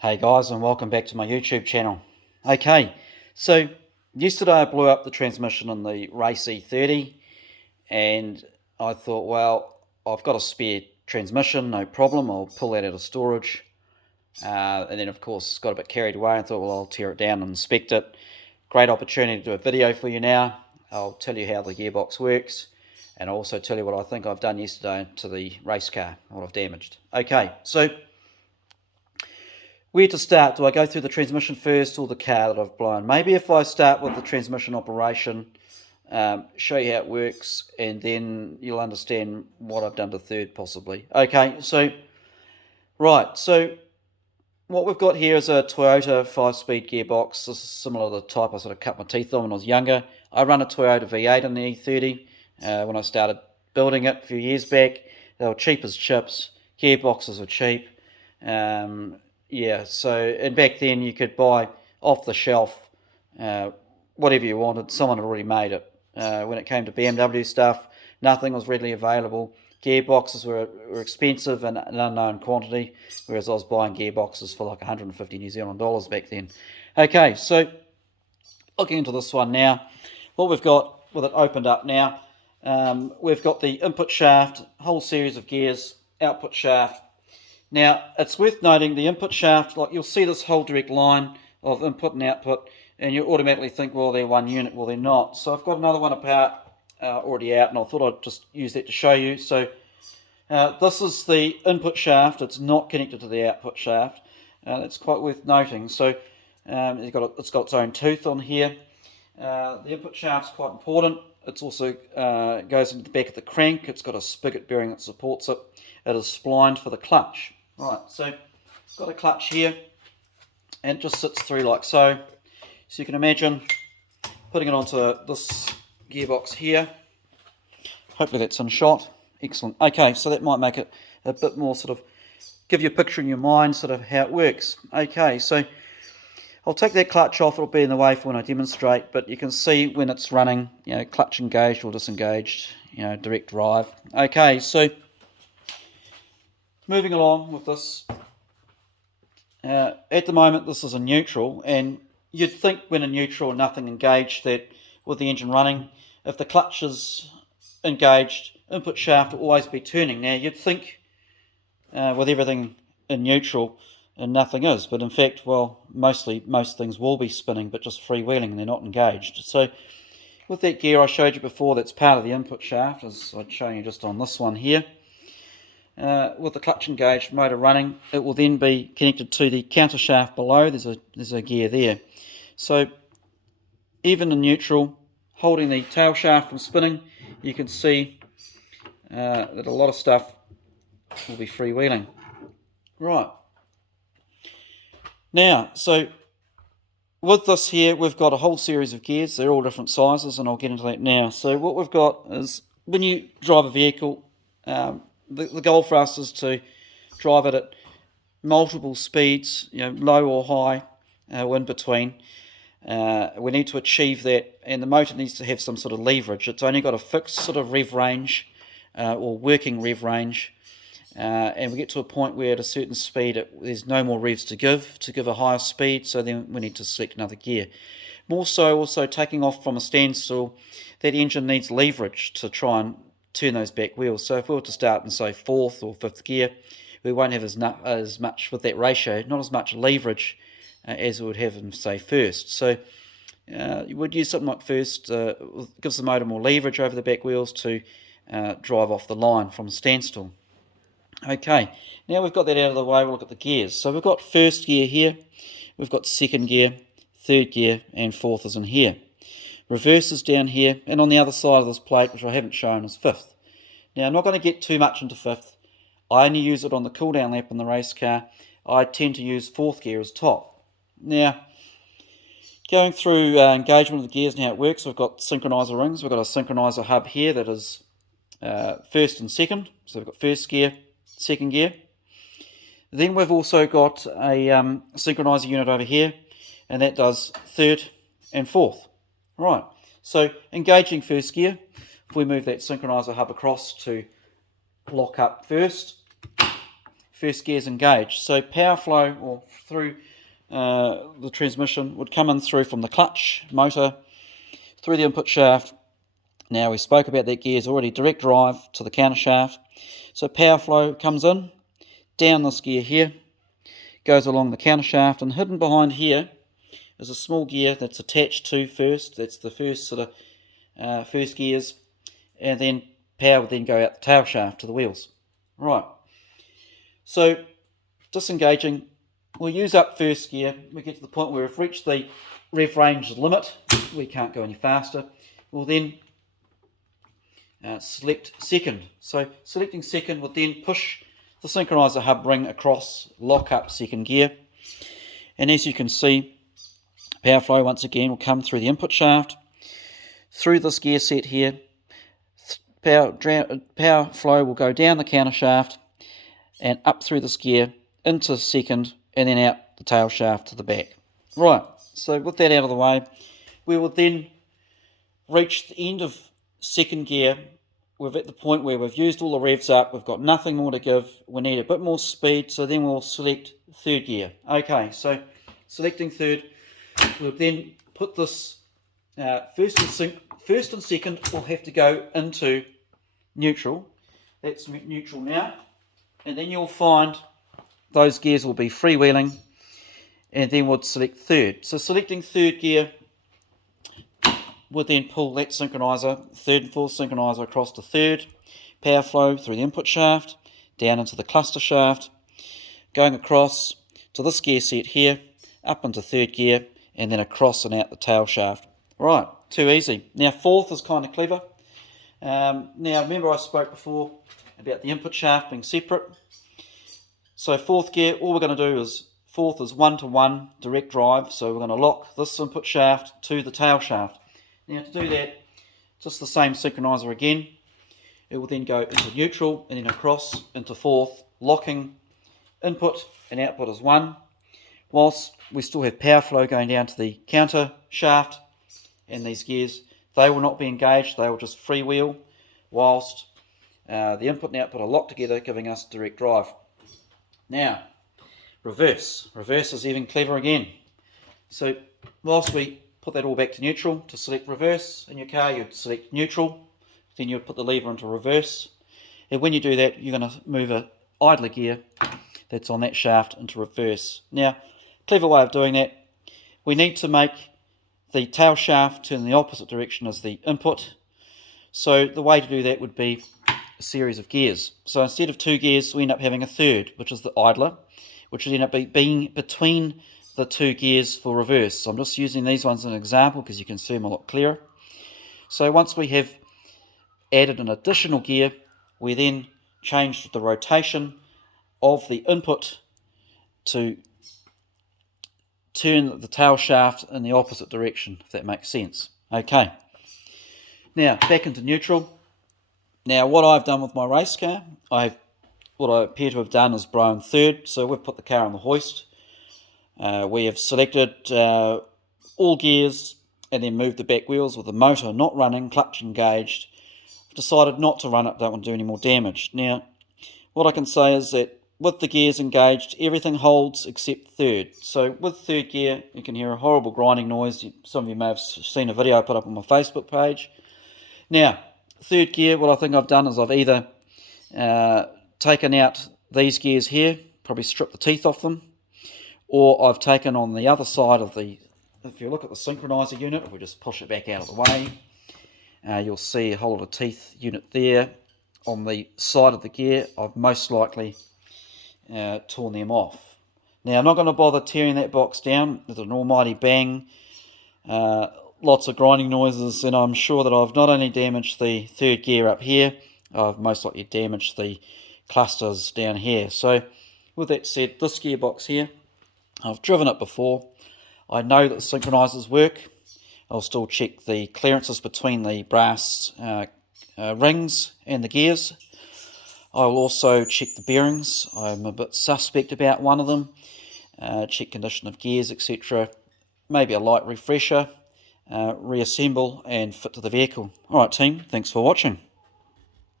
Hey guys, and welcome back to my YouTube channel. Okay, so yesterday I blew up the transmission on the Race E30 and I thought, well, I've got a spare transmission, no problem, I'll pull that out of storage. And then of course got a bit carried away and thought, well, I'll tear it down and inspect it. Great opportunity to do a video for you now. I'll tell you how the gearbox works and I'll also tell you what I think I've done yesterday to the race car, what I've damaged. Okay, so where to start? Do I go through the transmission first or the car that I've blown? Maybe if I start with the transmission operation, show you how it works, and then you'll understand what I've done to third possibly. Okay, so what we've got here is a Toyota 5-speed gearbox. This is similar to the type I sort of cut my teeth on when I was younger. I run a Toyota V8 in the E30 when I started building it a few years back. They were cheap as chips. Gearboxes were cheap. Yeah, so, and back then you could buy off the shelf whatever you wanted. Someone had already made it. When it came to BMW stuff, nothing was readily available. Gearboxes were expensive and an unknown quantity, whereas I was buying gearboxes for like 150 New Zealand dollars back then. Okay, so looking into this one now, what we've got with it opened up now, we've got the input shaft, whole series of gears, output shaft. Now, it's worth noting the input shaft, like you'll see this whole direct line of input and output, and you automatically think, well, they're one unit. Well, they're not. So I've got another one apart, already out, and I thought I'd just use that to show you. So this is the input shaft. It's not connected to the output shaft. That's quite worth noting. So it's got its own tooth on here. The input shaft's quite important. It's also goes into the back of the crank. It's got a spigot bearing that supports it. It is splined for the clutch. Right, so it's got a clutch here, and it just sits through like so. So you can imagine putting it onto this gearbox here. Hopefully that's in shot. Excellent. Okay, so that might make it a bit more sort of, give you a picture in your mind sort of how it works. Okay, so I'll take that clutch off. It'll be in the way for when I demonstrate, but you can see when it's running, you know, clutch engaged or disengaged, you know, direct drive. Okay, so moving along with this, at the moment this is in neutral, and you'd think when in neutral and nothing engaged that with the engine running, if the clutch is engaged, input shaft will always be turning. Now you'd think with everything in neutral and nothing is, but in fact, well, most things will be spinning, but just freewheeling and they're not engaged. So with that gear I showed you before, that's part of the input shaft, as I'd show you just on this one here. With the clutch engaged, motor running, it will then be connected to the counter shaft below. There's a gear there. So even in neutral, holding the tail shaft from spinning, you can see that a lot of stuff will be freewheeling. Right. Now, so with this here, we've got a whole series of gears. They're all different sizes, and I'll get into that now. So what we've got is, when you drive a vehicle, the goal for us is to drive it at multiple speeds, you know, low or high, or in between. We need to achieve that, and the motor needs to have some sort of leverage. It's only got a fixed sort of rev range, or working rev range, and we get to a point where at a certain speed there's no more revs to give a higher speed, so then we need to select another gear. More so, also taking off from a standstill, that engine needs leverage to try and turn those back wheels. So if we were to start in, say, 4th or 5th gear, we won't have as much with that ratio, not as much leverage as we would have in, say, 1st. So you would use something like 1st, gives the motor more leverage over the back wheels to drive off the line from a standstill. Okay, now we've got that out of the way, we'll look at the gears. So we've got 1st gear here, we've got 2nd gear, 3rd gear, and 4th is in here. Reverse is down here, and on the other side of this plate, which I haven't shown, is 5th. Now, I'm not going to get too much into 5th. I only use it on the cool down lap in the race car. I tend to use 4th gear as top. Now, going through engagement of the gears and how it works, we've got synchronizer rings. We've got a synchronizer hub here that is 1st and 2nd. So we've got 1st gear, 2nd gear. Then we've also got a synchronizer unit over here, and that does 3rd and 4th. Right, so engaging 1st gear, if we move that synchronizer hub across to lock up 1st, first gear is engaged. So power flow or through the transmission would come in through from the clutch motor through the input shaft. Now we spoke about that gear is already direct drive to the counter shaft. So power flow comes in, down this gear here, goes along the counter shaft, and hidden behind here is a small gear that's attached to first. That's the first sort of first gears, and then power would then go out the tail shaft to the wheels. Right. So disengaging, we'll use up first gear. We get to the point where we've reached the rev range limit. We can't go any faster. We'll then select second. So selecting second will then push the synchronizer hub ring across, lock up second gear. And as you can see, power flow once again will come through the input shaft, through this gear set here. Power flow will go down the counter shaft and up through this gear into second, and then out the tail shaft to the back. Right, so with that out of the way, we will then reach the end of second gear. We're at the point where we've used all the revs up, we've got nothing more to give, we need a bit more speed, so then we'll select third gear. Okay, so selecting third, we'll then put this first and second will have to go into neutral. That's neutral now, and then you'll find those gears will be freewheeling, and then we'll select third. So selecting third gear would then pull that synchronizer, third and fourth synchronizer, across to third, power flow through the input shaft, down into the cluster shaft, going across to this gear set here, up into third gear, and then across and out the tail shaft. Right, too easy. Now fourth is kind of clever. Now remember I spoke before about the input shaft being separate. So fourth gear, all we're going to do is, fourth is 1-to-1 direct drive, so we're going to lock this input shaft to the tail shaft. Now to do that, just the same synchronizer again. It will then go into neutral and then across into fourth, locking input and output as one, whilst we still have power flow going down to the counter shaft, and these gears, they will not be engaged, they will just freewheel, whilst the input and output are locked together, giving us direct drive. Now, reverse. Reverse is even clever again. So whilst we put that all back to neutral, to select reverse in your car, you'd select neutral, then you'd put the lever into reverse. And when you do that, you're going to move an idler gear that's on that shaft into reverse. Now, clever way of doing that, we need to make the tail shaft turn in the opposite direction as the input. So the way to do that would be a series of gears. So instead of two gears, we end up having a third, which is the idler, which would end up being between the two gears for reverse. So I'm just using these ones as an example because you can see them a lot clearer. So once we have added an additional gear, we then change the rotation of the input to turn the tail shaft in the opposite direction, if that makes sense. Okay, now back into neutral. Now what I've done with my race car, what I appear to have done is blown third, so we've put the car on the hoist. We have selected all gears and then moved the back wheels with the motor not running, clutch engaged. I've decided not to run it, don't want to do any more damage. Now, what I can say is that with the gears engaged, everything holds except third. So with third gear, you can hear a horrible grinding noise. Some of you may have seen a video I put up on my Facebook page. Now, third gear, what I think I've done is I've either taken out these gears here, probably stripped the teeth off them, or I've taken on the other side of the, if you look at the synchronizer unit, if we just push it back out of the way, you'll see a whole lot of teeth unit there. On the side of the gear, I've most likely torn them off. Now I'm not going to bother tearing that box down with an almighty bang, lots of grinding noises, and I'm sure that I've not only damaged the third gear up here, I've most likely damaged the clusters down here. So with that said, this gearbox here, I've driven it before, I know that the synchronizers work. I'll still check the clearances between the brass rings and the gears. I will also check the bearings. I'm a bit suspect about one of them. Check condition of gears, etc. Maybe a light refresher, reassemble and fit to the vehicle. Alright team, thanks for watching.